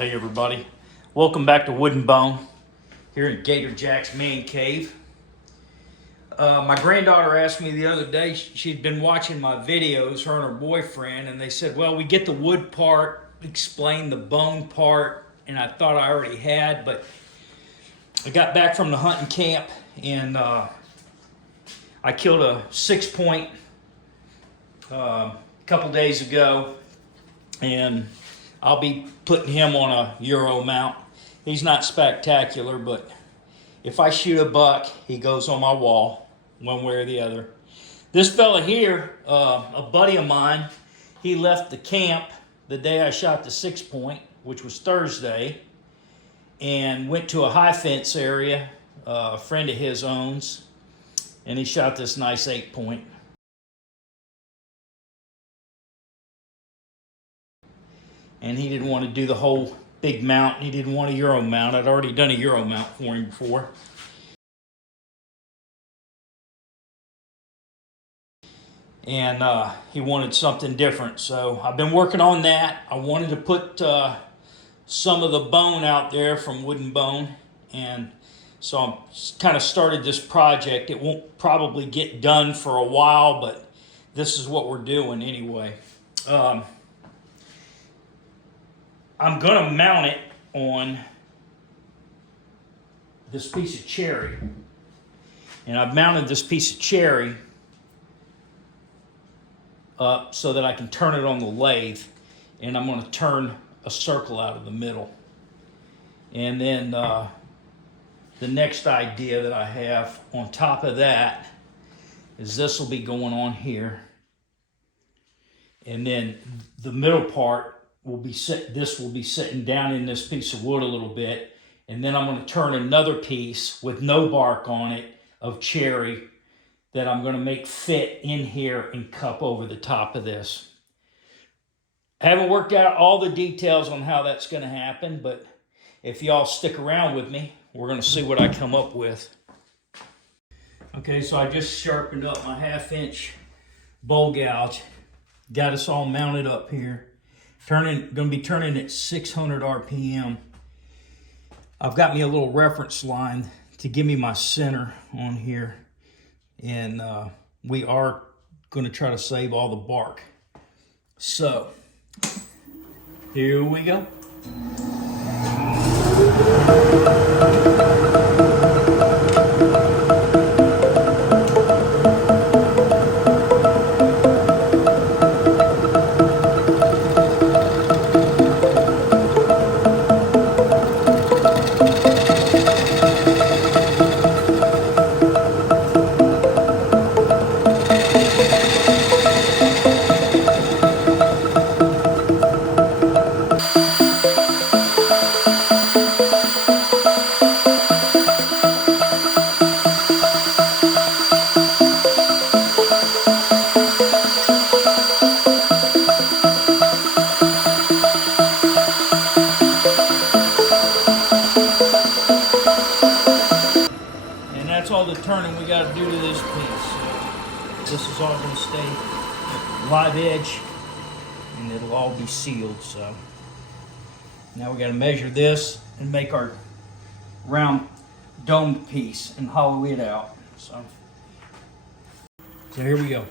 Hey everybody, welcome back to Wood and Bone here in Gator Jack's man cave. My granddaughter asked me the other day, she'd been watching my videos, her and her boyfriend, and they said, well, we get the wood part, explain the bone part, and I thought I already had, but I got back from the hunting camp and I killed a 6-point a couple days ago, and I'll be putting him on a Euro mount. He's not spectacular, but if I shoot a buck, he goes on my wall, one way or the other. This fella here, a buddy of mine, he left the camp the day I shot the 6-point, which was Thursday, and went to a high fence area a friend of his owns, and he shot this nice 8-point. And he didn't want to do the whole big mount. He didn't want a Euro mount. I'd already done a Euro mount for him before. And he wanted something different. So I've been working on that. I wanted to put some of the bone out there from Wood and Bone. And so I'm kind of started this project. It won't probably get done for a while, but this is what we're doing anyway. I'm going to mount it on this piece of cherry. And I've mounted this piece of cherry up so that I can turn it on the lathe. And I'm going to turn a circle out of the middle. And then the next idea that I have on top of that is this will be going on here. And then the middle part will be sitting down in this piece of wood a little bit, and then I'm going to turn another piece with no bark on it of cherry that I'm going to make fit in here and cup over the top of this. I haven't worked out all the details on how that's going to happen, but if y'all stick around with me, we're going to see what I come up with. Okay, so I just sharpened up my 1/2-inch bowl gouge, got us all mounted up here. Going to be turning at 600 RPM. I've got me a little reference line to give me my center on here. And we are going to try to save all the bark. So, here we go. All the turning we got to do to this piece. This is all going to stay live edge, and it'll all be sealed. So now we got to measure this and make our round domed piece and hollow it out. So here we go.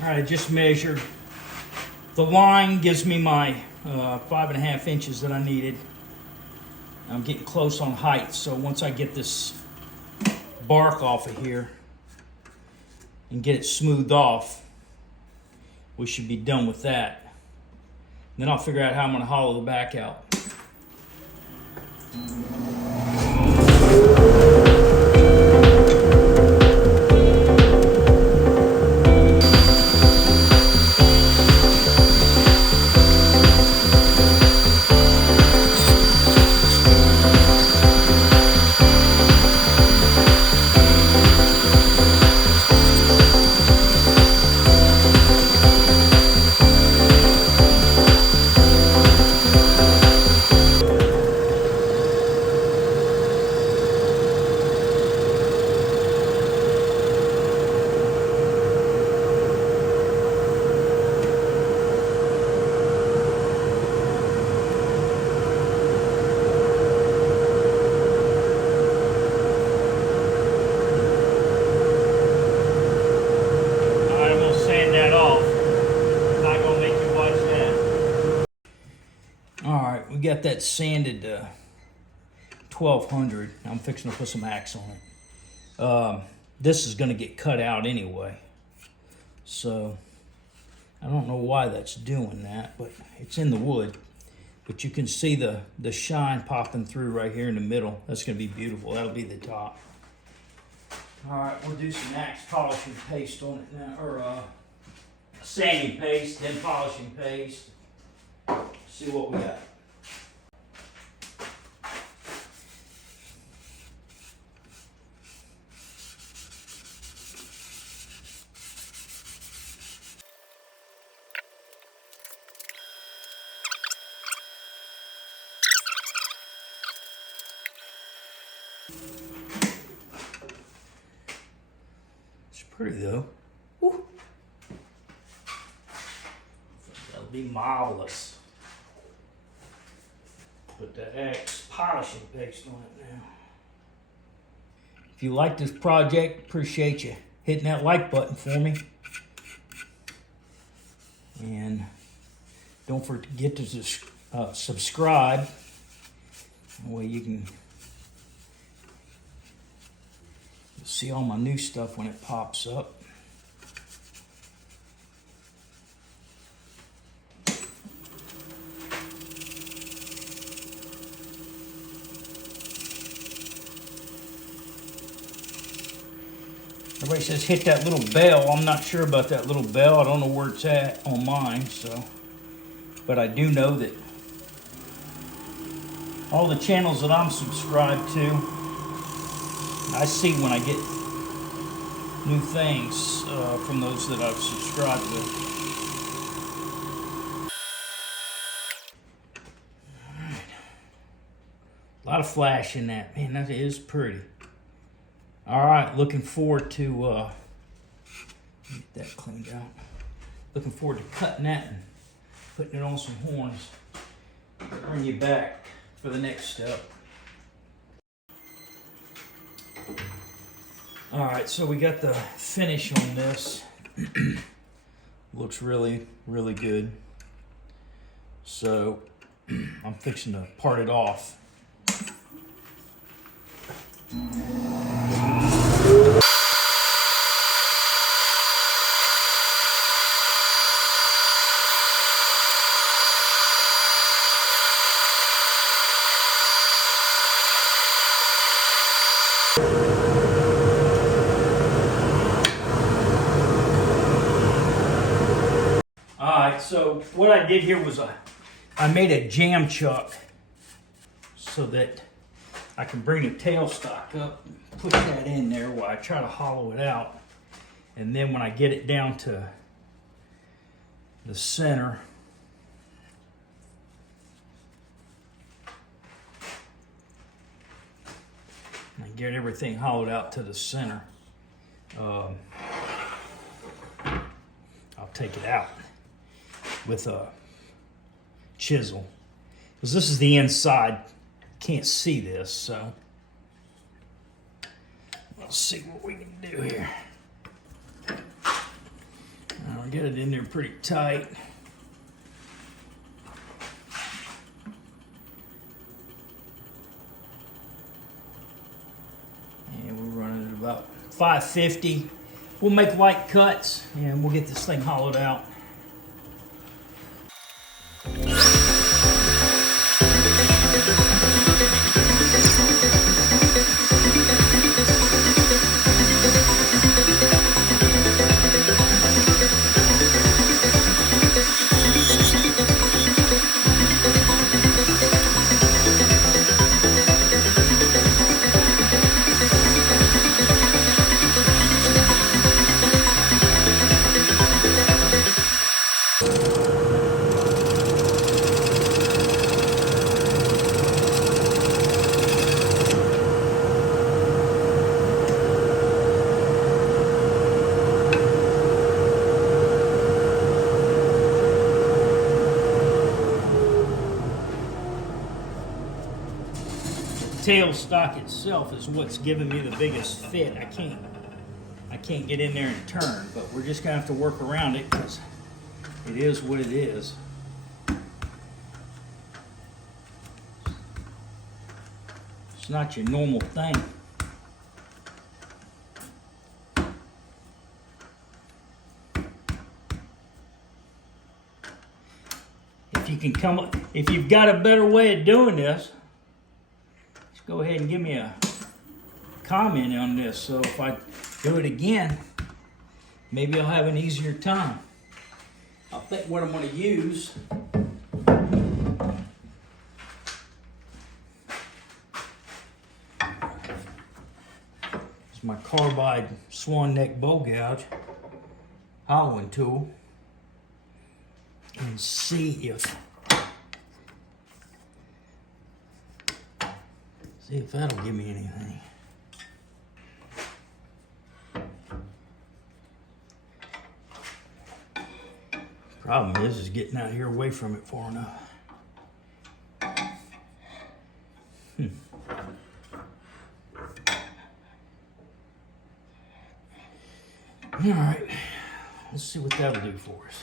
I just measured. The line gives me my 5.5 inches that I needed. I'm getting close on height, so once I get this bark off of here and get it smoothed off, we should be done with that. Then I'll figure out how I'm going to hollow the back out. We got that sanded 1200. I'm fixing to put some axe on it. This is going to get cut out anyway. So I don't know why that's doing that, but it's in the wood. But you can see the shine popping through right here in the middle. That's going to be beautiful. That'll be the top. All right, we'll do some axe polishing paste on it now, or sanding paste, then polishing paste. See what we got. It's pretty though. Woo. That'll be marvelous. Put that Axe polishing paste on it now. If you like this project, appreciate you hitting that like button for me. And don't forget to subscribe. That way you can see all my new stuff when it pops up. Everybody says hit that little bell. I'm not sure about that little bell. I don't know where it's at on mine, so. But I do know that all the channels that I'm subscribed to, I see when I get new things from those that I've subscribed with. Alright. A lot of flash in that. Man, that is pretty. Alright, looking forward to get that cleaned out. Looking forward to cutting that and putting it on some horns. Bring you back for the next step. All right, so we got the finish on this. Looks really, really good. So I'm fixing to part it off. So what I did here was I made a jam chuck so that I can bring the tailstock up, push that in there while I try to hollow it out. And then when I get it down to the center, and I get everything hollowed out to the center, I'll take it out with a chisel, because this is the inside. Can't see this, so let's see what we can do here. I'll get it in there pretty tight. And we're running at about 550. We'll make light cuts and we'll get this thing hollowed out. tailstock itself is what's giving me the biggest fit. I can't get in there and turn, but we're just gonna have to work around it because it is what it is. It's not your normal thing. If you've got a better way of doing this, just go ahead and give me a comment on this. So if I do it again, maybe I'll have an easier time. I think what I'm going to use is my carbide swan neck bow gouge hollowing tool, and see if that'll give me anything. Problem is getting out here away from it far enough. All right, let's see what that'll do for us.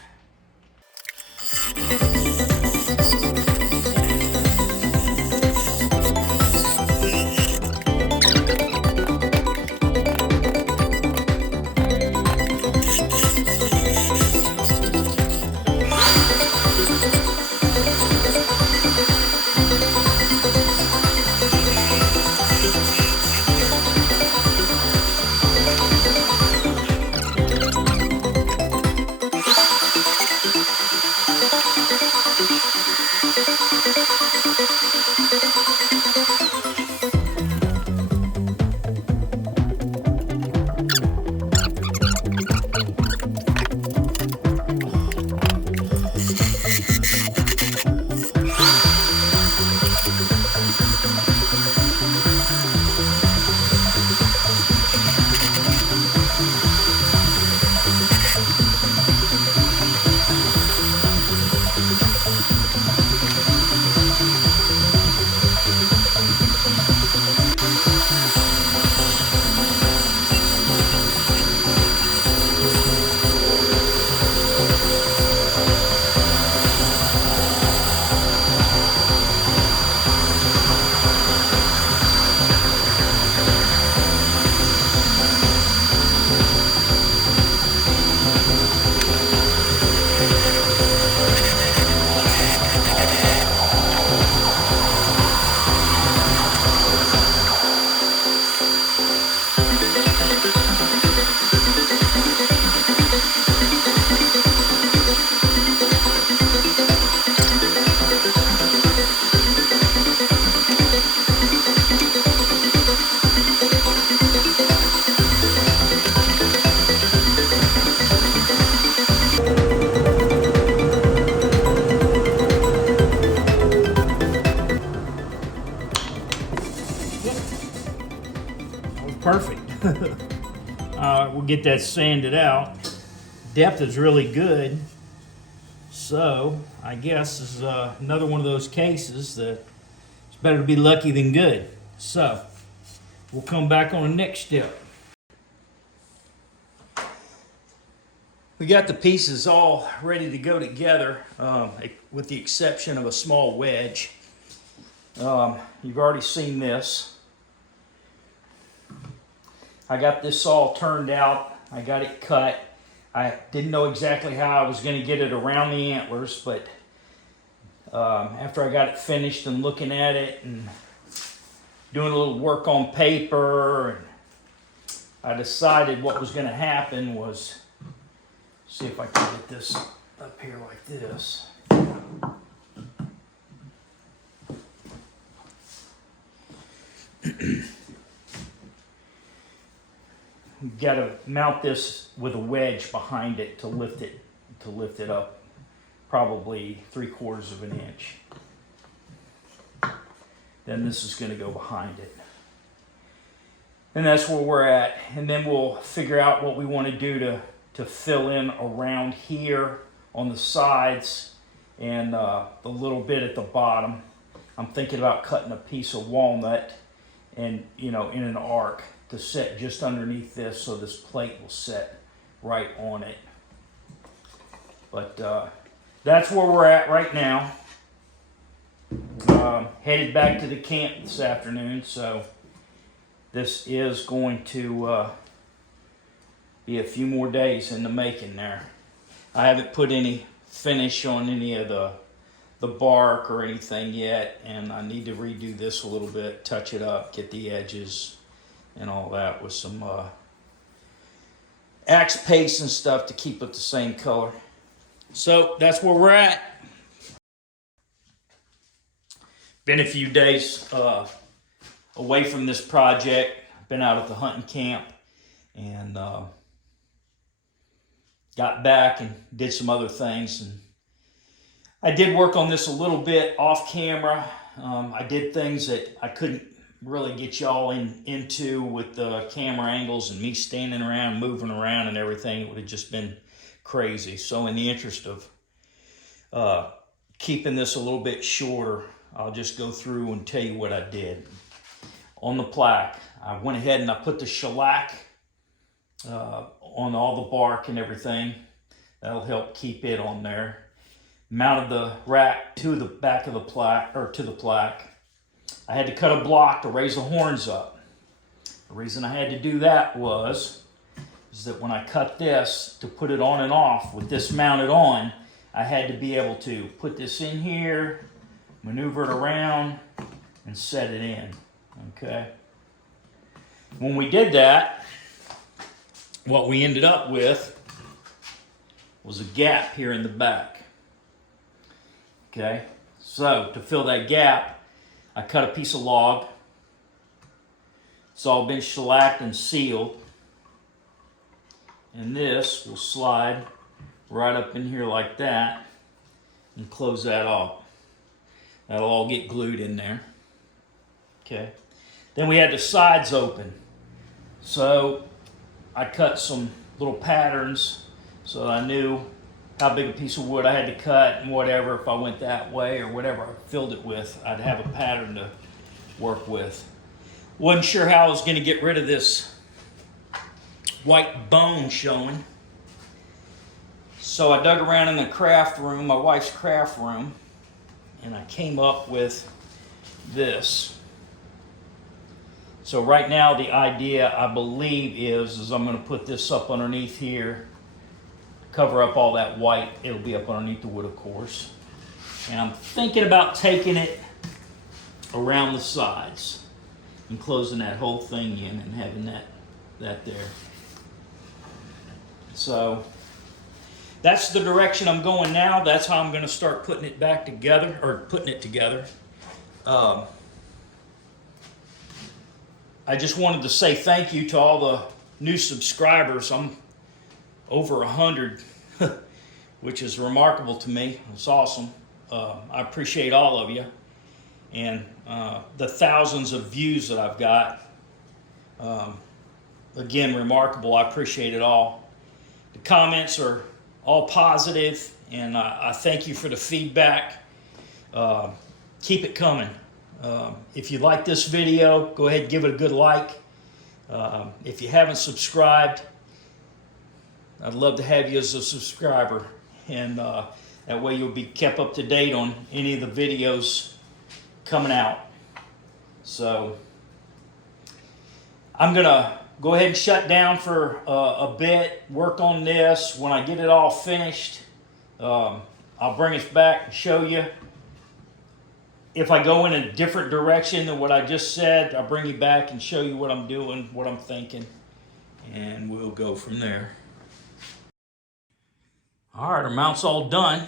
Perfect. We'll get that sanded out. Depth is really good. So I guess this is another one of those cases that it's better to be lucky than good. So we'll come back on the next step. We got the pieces all ready to go together, with the exception of a small wedge. You've already seen this. I got this all turned out. I got it cut. I didn't know exactly how I was going to get it around the antlers, but after I got it finished and looking at it and doing a little work on paper, and I decided what was going to happen was, see if I can get this up here like this. You've got to mount this with a wedge behind it to lift it up probably 3/4 of an inch. Then this is going to go behind it. And that's where we're at. And then we'll figure out what we want to do to fill in around here on the sides and the little bit at the bottom. I'm thinking about cutting a piece of walnut and in an arc to set just underneath this, so this plate will set right on it. But that's where we're at right now. Headed back to the camp this afternoon, so this is going to be a few more days in the making there. I haven't put any finish on any of the bark or anything yet, and I need to redo this a little bit, touch it up, get the edges and all that with some axe paste and stuff to keep it the same color. So that's where we're at. Been a few days away from this project. Been out at the hunting camp, and got back and did some other things. And I did work on this a little bit off camera. I did things that I couldn't really get y'all into with the camera angles and me standing around, moving around and everything. It would have just been crazy. So in the interest of keeping this a little bit shorter, I'll just go through and tell you what I did. On the plaque, I went ahead and I put the shellac on all the bark and everything. That'll help keep it on there. Mounted the rack to the back of the plaque, or to the plaque. I had to cut a block to raise the horns up. The reason I had to do that is that when I cut this to put it on and off with this mounted on, I had to be able to put this in here, maneuver it around, and set it in. Okay. When we did that, what we ended up with was a gap here in the back. Okay, so to fill that gap, I cut a piece of log. It's all been shellacked and sealed. And this will slide right up in here like that and close that off. That'll all get glued in there. Okay, then we had the sides open. So I cut some little patterns so I knew how big a piece of wood I had to cut and whatever. If I went that way or whatever I filled it with, I'd have a pattern to work with. Wasn't sure how I was going to get rid of this white bone showing. So I dug around in the craft room, my wife's craft room, and I came up with this. So right now the idea, I believe, is I'm going to put this up underneath here, cover up all that white. It'll be up underneath the wood, of course. And I'm thinking about taking it around the sides and closing that whole thing in and having that there. So that's the direction I'm going now. That's how I'm going to start putting it back together, or putting it together. I just wanted to say thank you to all the new subscribers. I'm over 100, which is remarkable to me. It's awesome. I appreciate all of you, and the thousands of views that I've got. Again, remarkable. I appreciate it all. The comments are all positive, and I thank you for the feedback. Keep it coming. If you like this video, go ahead and give it a good like. If you haven't subscribed, I'd love to have you as a subscriber, and that way you'll be kept up to date on any of the videos coming out. So I'm gonna go ahead and shut down for a bit, work on this. When I get it all finished, I'll bring us back and show you. If I go in a different direction than what I just said, I'll bring you back and show you what I'm doing, what I'm thinking, and we'll go from there. All right, our mount's all done.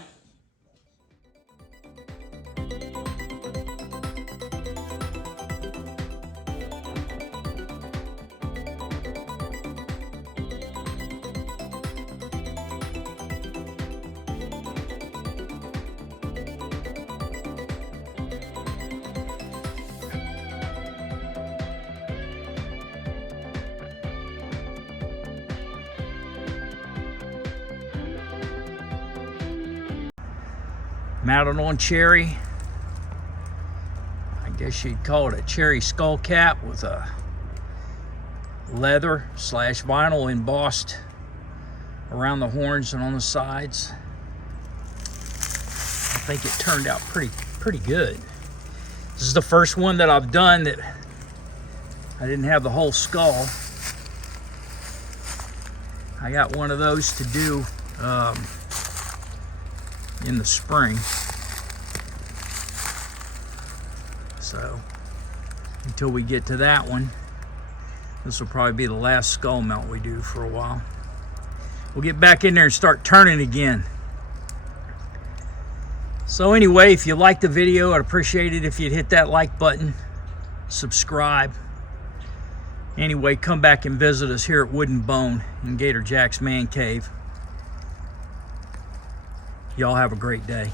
Mounted on cherry. I guess you'd call it a cherry skull cap with a leather / vinyl embossed around the horns and on the sides. I think it turned out pretty good. This is the first one that I've done that I didn't have the whole skull. I got one of those to do in the spring. So until we get to that one, this will probably be the last skull melt we do for a while. We'll get back in there and start turning again. So anyway, if you liked the video, I'd appreciate it if you'd hit that like button, subscribe. Anyway, come back and visit us here at Wooden Bone in Gator Jack's Man Cave. Y'all have a great day.